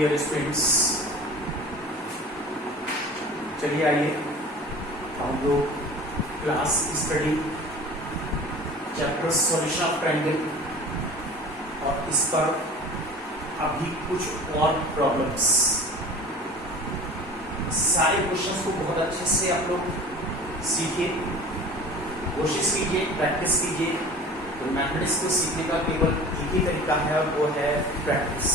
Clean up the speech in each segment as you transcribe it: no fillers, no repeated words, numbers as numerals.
Dear students, चलिए आइए हम लोग class study chapter solution of triangle और इस पर अभी कुछ और प्रॉब्लम्स, सारे क्वेश्चंस को बहुत अच्छे से आप लोग सीखिए, कोशिश कीजिए, प्रैक्टिस कीजिए। तो मैथमेटिक्स को सीखने का केवल एक ही तरीका है और वो है प्रैक्टिस।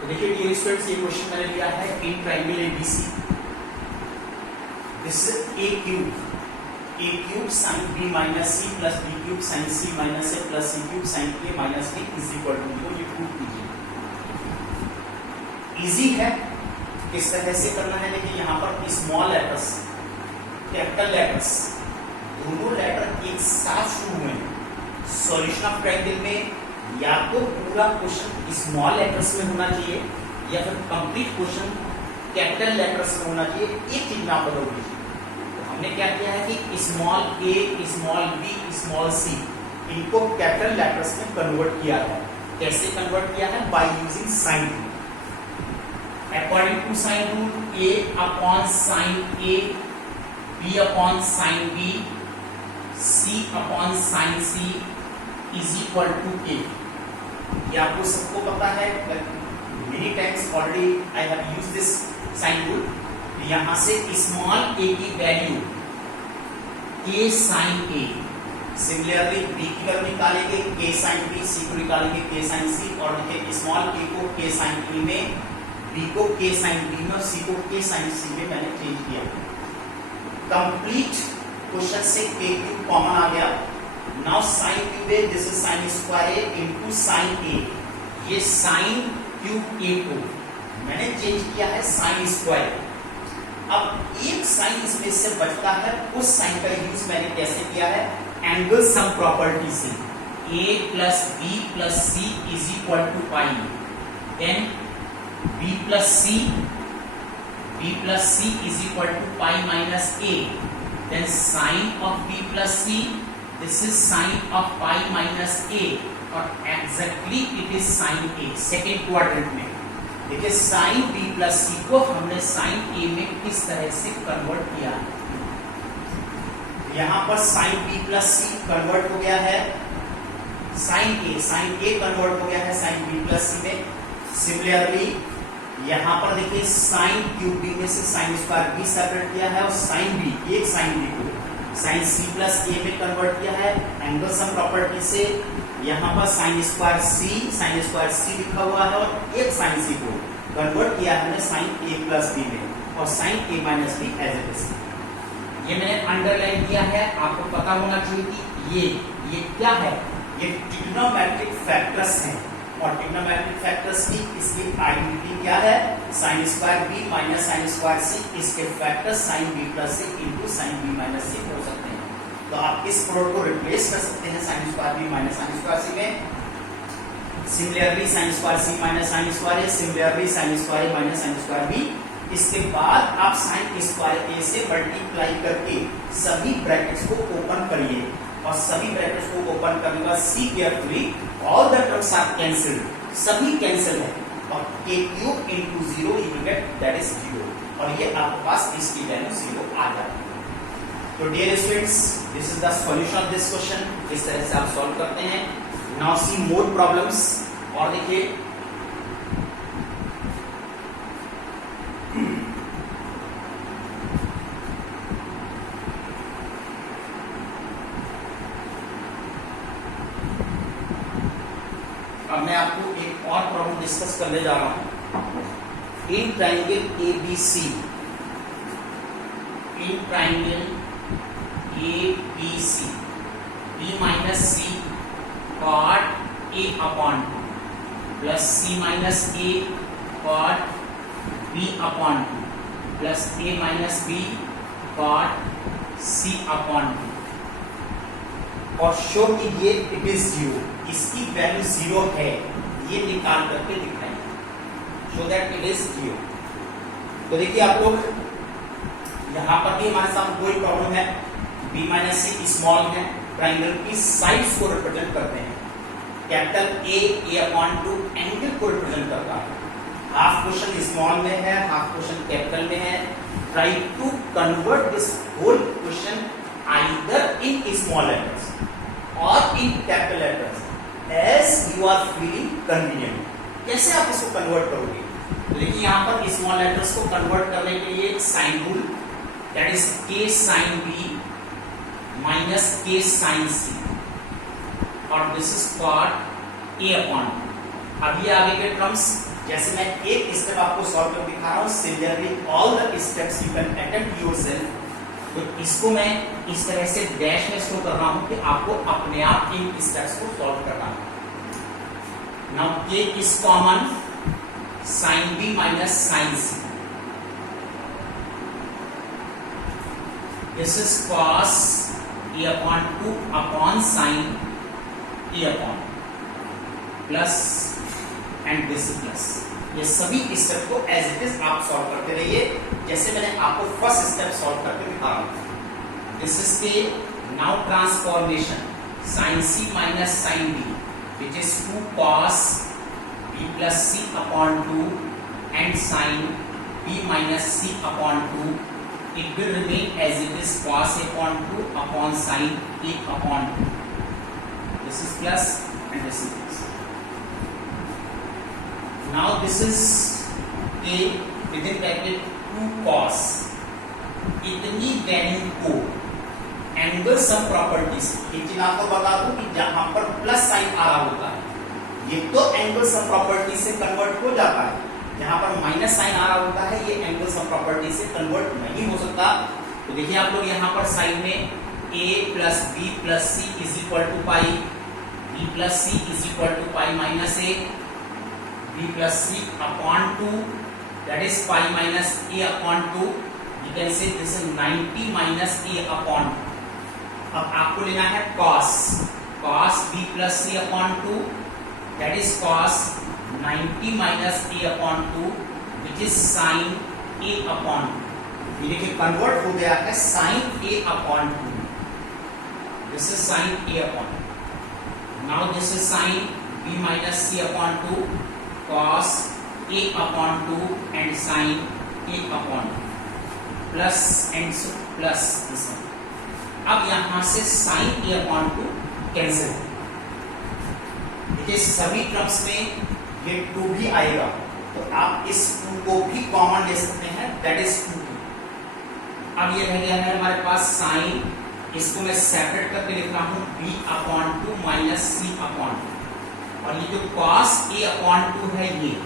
तो देखिए डियर स्टूडेंट्स, ये क्वेश्चन मैंने लिया है in triangle ABC, this is a cube sin b minus C plus B cube sin c minus A plus C cube sin a minus b is equal to 0। ये prove कीजिए। Easy है, किस तरह से करना है। देखिए यहाँ पर स्मॉल लेटर्स, कैपिटल लेटर्स, दोनों लेटर एक साथ शुरू हुए हैं। सॉल्यूशन ऑफ ट्रायंगल में या तो पूरा क्वेश्चन स्मॉल लेटर्स में होना चाहिए या फिर कंप्लीट क्वेश्चन कैपिटल लेटर्स में होना चाहिए। एक चीज में आप बदल दीजिए। तो हमने क्या किया है कि स्मॉल ए, स्मॉल बी, स्मॉल सी, इनको कैपिटल लेटर्स में कन्वर्ट किया है। कैसे कन्वर्ट किया है? By using sine rule. According to sine rule, A upon sine A, B upon sine B, C upon sine C is equal to K. ये आपको सबको पता है, many times already I have used this sine rule. यहां से small A की value K sine A, similarly B की value निकालेंगे के साइन बी, सी को निकालेंगे के साइन सी, और देखिए स्मॉल ए को के साइन ए में, बी को के साइन बी में, सी को के साइन सी में मैंने चेंज किया। कंप्लीट क्वेश्चन से के क्यूब कॉमन आ गया। नाउ साइन क्यूब है, this is sine square A into sine A. ये साइन क्यूब ए को मैंने चेंज किया है साइन स्क्वायर। अब एक साइन इसमें से बचता है, उस साइन का यूज मैंने कैसे किया है? एंगल सम प्रॉपर्टी से। a plus B plus C is equal to pi, then b plus C is equal to pi minus a, then sin of b plus c, this is sin of pi minus a, और exactly it is sin a। Second quadrant में देखिए sin b plus c को हमने sin a में किस तरह से convert किया है। यहां पर sin b plus c convert हो गया है sin a कन्वर्ट हो गया है sin b plus c में। सिमिलरली यहां पर देखिए साइन क्यूब बी में से साइन स्क्वायर बी सेपरेट किया है और साइन बी, एक साइन बी को साइन सी प्लस ए में कन्वर्ट किया है एंगल सम प्रॉपर्टी से। यहां पर साइन स्क्वायर सी लिखा हुआ है और एक साइन सी को कन्वर्ट किया है हमने साइन ए प्लस बी में और sine A minus B as it is. ये मैंने अंडरलाइन किया है, आपको पता होना चाहिए कि ये क्या है? ये ट्रिग्नोमेट्रिक फैक्टर्स हैं और ट्रिग्नोमेट्रिक फैक्टर्स की इसकी आइडेंटिटी क्या है? Sine square B minus sine square C, इसके factors sine B plus C into sine B minus C हो सकते हैं। तो आप इस प्रोडक्ट को रिप्लेस कर सकते हैं sine square B minus sine square C में। Similarly sine square C minus sine square A, similarly sine square A minus sine square B. इसके बाद आप साइन स्क्वायर ए से मल्टीप्लाई करके सभी ब्रैकेट्स को ओपन करिए और सभी ब्रैकेट्स को ओपन करने के बाद see carefully, all the terms are cancelled, सभी कैंसिल है और k cube into 0 you will get that is 0, और ये आपके पास इसकी वैल्यू 0 आ जाती है। तो dear students, this is the solution of this question. इस तरह से आप सॉल्व करते हैं। Now see more problems. और देखिए अब मैं आपको एक और प्रॉब्लम डिस्कस करने जा रहा हूं। In triangle ABC, in triangle ABC, B minus C cot A upon two plus C minus A cot B upon two plus A minus B cot C upon two, और show कीजिए it is 0, इसकी value 0 है, ये निकाल करके दिखाएंगे, show that it is 0। तो देखिए आप लोग यहां पर भी हमारे साथ कोई प्रॉब्लम है, b माइनस सी स्मॉल है, ट्राइंगल की साइड्स को रिप्रेजेंट करते हैं। Capital A upon to angle को रिप्रेजेंट करता है। हाफ क्वेश्चन स्मॉल में है, हाफ क्वेश्चन कैपिटल में है। Try to convert this whole question either in small letters और in capital letters as you are feeling convenient. कैसे आप इसको कन्वर्ट करोगे? तो देखिए यहाँ पर स्मॉल लेटर्स को कन्वर्ट करने के लिए sine rule, that is k sin b minus k sin c, और this is called a upon. अभी आगे के टर्म्स जैसे मैं एक स्टेप आपको सॉल्व कर दिखा रहा हूँ, similarly all the steps you can attempt yourself. तो इसको मैं इस तरह से डैश में शो कर रहा हूँ कि आपको अपने आप इन स्टेप्स को सॉल्व करना है। Now k is common, sin b minus sin c, this is cos a upon 2 upon sin a upon plus and this plus. ये सभी स्टेप को एज इट इज आप सॉल्व करते रहिए जैसे मैंने आपको फर्स्ट स्टेप सॉल्व करके दिखा रहा हूं। दिस इज के now transformation sin c minus sin b which is 2 cos b plus c upon 2 and sin b minus c upon 2, it will remain as it is cos a upon 2 upon sin a upon 2. This is plus and this is plus. Now this is a within bracket 2 cos, इतनी value को angle sum property से, एक चीज आपको बता दूं कि जहां पर प्लस साइन आ रहा होता है ये तो एंगल सम प्रॉपर्टी से कन्वर्ट हो जाता है, जहां पर माइनस साइन आ रहा होता है ये एंगल सम प्रॉपर्टी से कन्वर्ट नहीं हो सकता। तो देखिए आप लोग यहाँ पर साइन में a plus B plus C is equal to pi, b plus C is equal to pi minus a, b plus C upon 2 that is pi minus a upon 2। You can say this is 90 minus a upon 2। अब आपको लेना है cos b plus C upon 2 that is cos 90 minus a upon 2 which is sin a upon 2। ये देखिए convert हो गया है sin a upon 2, this is sin a upon 2। Now this is sin b minus c upon 2 cos a upon 2 and sin a upon 2 plus and plus this one. अब यहां से sin a upon 2 cancel, देखिए सभी terms में ये 2 भी आएगा तो आप इस 2 को भी कॉमन ले सकते हैं दैट इज 2। अब ये रह गया है हमारे पास sin, इसको मैं सेपरेट करके लिख रहा हूं b upon 2 minus c upon 2, और ये जो cos a अपॉन 2 है ये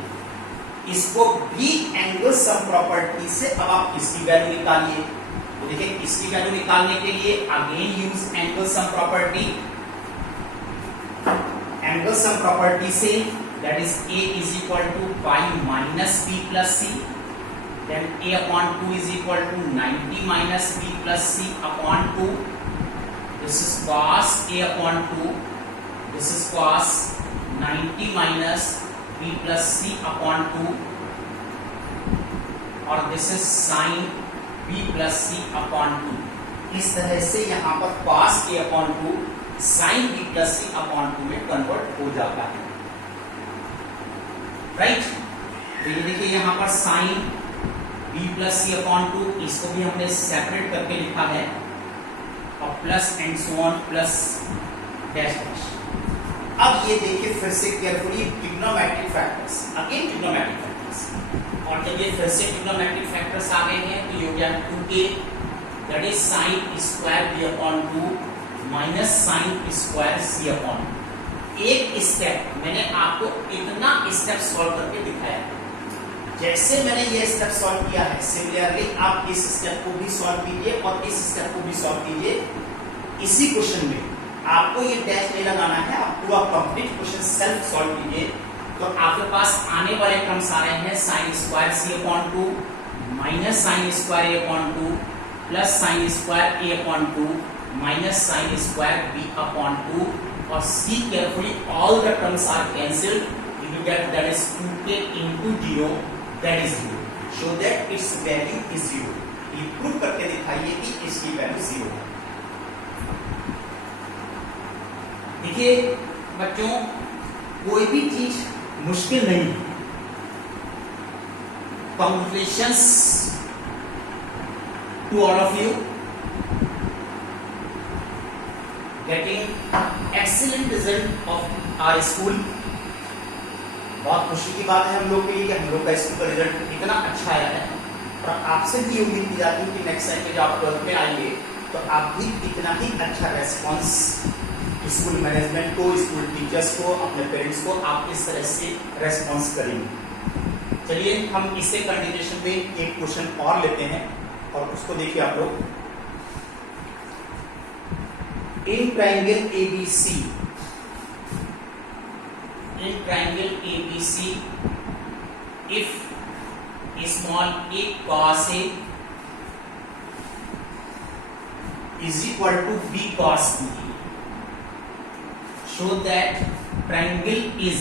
इसको भी एंगल सम प्रॉपर्टी से अब आप इसकी वैल्यू निकालिए। तो देखिए इसकी वैल्यू निकालने के लिए again use angle sum property, angle sum property से that is a is equal to pi minus b plus c, then a upon 2 is equal to 90 minus b plus c upon 2, this is cos a upon 2, this is cos 90 minus b plus c upon 2, और this is sin b plus c upon 2। इस तरह से यहाँ पर cos a upon 2 sin b plus c upon 2 में convert हो जाता है, राइट। तो ये देखिए यहाँ पर sin b plus c upon 2 इसको भी हमने सेपरेट करके लिखा है, और plus and so on plus dash dash. अब ये देखिए फिर से carefully trigonometric factors, again trigonometric factors, और जब ये फिर से ट्रिग्नोमेट्रिक फैक्टर्स आ गए हैं तो ये हो गया 2k that is sin square b upon 2 minus sin square c upon 2। एक स्टेप मैंने आपको इतना स्टेप सॉल्व करके दिखाया है, जैसे मैंने ये स्टेप सॉल्व किया है सिमिलरली आप इस स्टेप को भी सॉल्व कीजिए और इस स्टेप को भी सॉल्व कीजिए। इसी क्वेश्चन में आपको ये डैश नहीं लगाना है, आप पूरा कंप्लीट क्वेश्चन सेल्फ सॉल्व कीजिए। तो आपके पास आने वाले टर्म्स आ रहे हैं sin square c upon 2 minus sin square a upon 2 plus sin square a upon 2 minus sin square b upon 2, और c carefully all the terms are cancelled, you will get that is 2k into 0 that is 0, so that its value is 0। ये prove करके दिखाइए कि इसकी value 0 है। देखिए बच्चों कोई भी चीज मुश्किल नहीं। Congratulations to all of you getting excellent result of our school। बहुत खुशी की बात है हम लोग के लिए कि हम लोग का स्कूल का रिजल्ट इतना अच्छा आया है, और आपसे भी उम्मीद की जाती है कि नेक्स्ट टाइम में जब आप 12th में आएंगे तो आप भी इतना ही अच्छा रेस्पॉन्स स्कूल मैनेजमेंट को, स्कूल टीचर्स को, अपने पेरेंट्स को आप इस तरह से रेस्पॉन्स करेंगे। चलिए हम इससे कंटिन्यूएशन में एक क्वेश्चन और लेते हैं और उसको देखिए आप लोग। In triangle ABC, in triangle ABC, if small a cos A is equal to B cos B, show that triangle is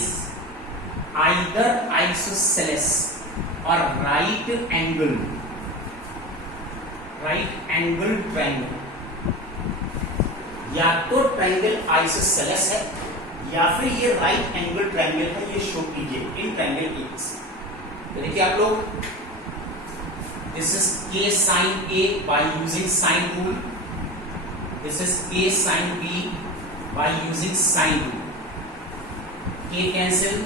either isosceles or right angle triangle। या तो ट्रायंगल आइसोसेलेस है या फिर ये राइट एंगल ट्रायंगल है, ये show कीजिए in triangle ABC। तो देखिए आप लोग, this is K sin A by using sin rule, this is K sin B by using sin rule, K cancel,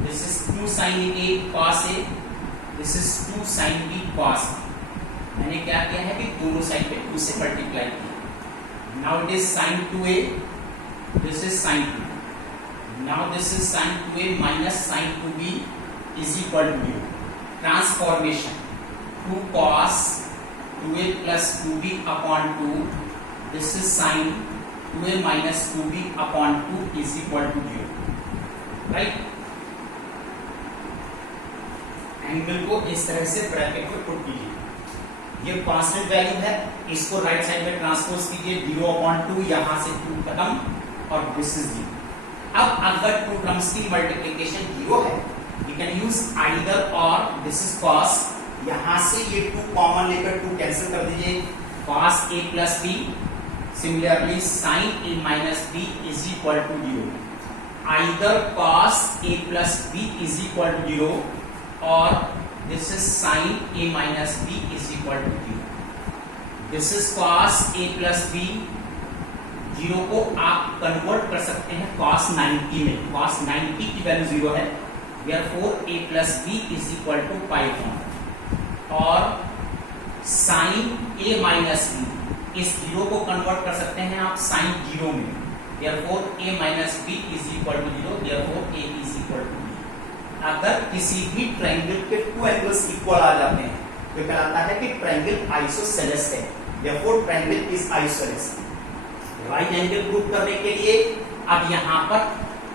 this is 2 sin A cos A, this is 2 sin B cos B। मैंने क्या किया है कि दोनों side पे 2 से multiply किया। Now it is sin 2A, this is sin 2, now this is sin 2A minus sin 2B is equal to 0। transformation 2 cos 2A plus 2B upon 2, this is sin 2A minus 2B upon 2 is equal to 0, right। Angle को इस तरह से bracket में put कीजिए, ये constant value है, इसको right side में ट्रांसपोज कीजिए 0/2, यहां से 2 खत्म और दिस इज 0। अब अगर 2 टर्म्स की मल्टीप्लिकेशन 0 है, यू कैन यूज आइदर और, दिस इज cos, यहां से ये 2 कॉमन लेकर 2 कैंसिल कर दीजिए, cos A plus B, similarly sin A minus B is equal to 0। Either cos A plus B is equal to 0 और this is sin A minus B is equal to 0। this is cos A plus B, 0 को आप convert कर सकते हैं cos 90 में, cos 90 की value 0 है, therefore A plus B is equal to pi one। और sin A minus B, इस 0 को कन्वर्ट कर सकते हैं आप sin 0 में, therefore A minus B is equal to 0, therefore A is equal to B। अगर किसी भी ट्रायंगल के 2 एंगल्स इक्वल आ जाते हैं तो कहलाता है कि ट्रायंगल आइसोसेलेस है, therefore triangle is isosceles. Right angle prove करने के लिए अब यहां पर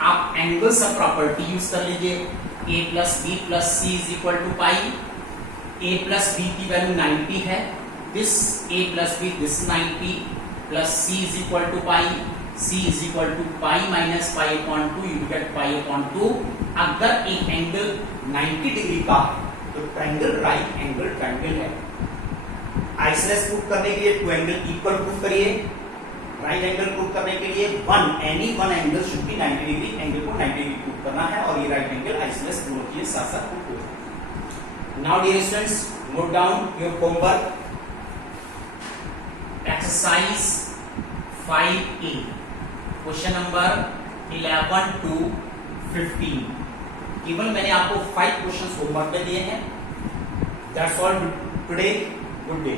आप एंगल सब प्रॉपर्टी यूज कर लीजिए, A plus B plus C is equal to pi। A plus B की वैल्यू 90 है, this A plus B this 90 plus C is equal to pi, C is equal to pi minus pi upon 2, you get pi upon 2। अगर एक angle 90 degree का है तो triangle right angle triangle है। Isosceles prove करने के लिए 2 angle equal prove करिए, राइट एंगल प्रूव करने के लिए any one angle should be 90 degree, angle को 90 डिग्री प्रूव करना है और ये राइट एंगल आइसोसेलेस दोनों चीजें साथ साथ प्रूव हो जाएगी। Now dear students, note down your homework, exercise 5A, question number 11 to 15। केवल मैंने आपको 5 क्वेश्चंस होमवर्क में दिए हैं। That's all today, good day.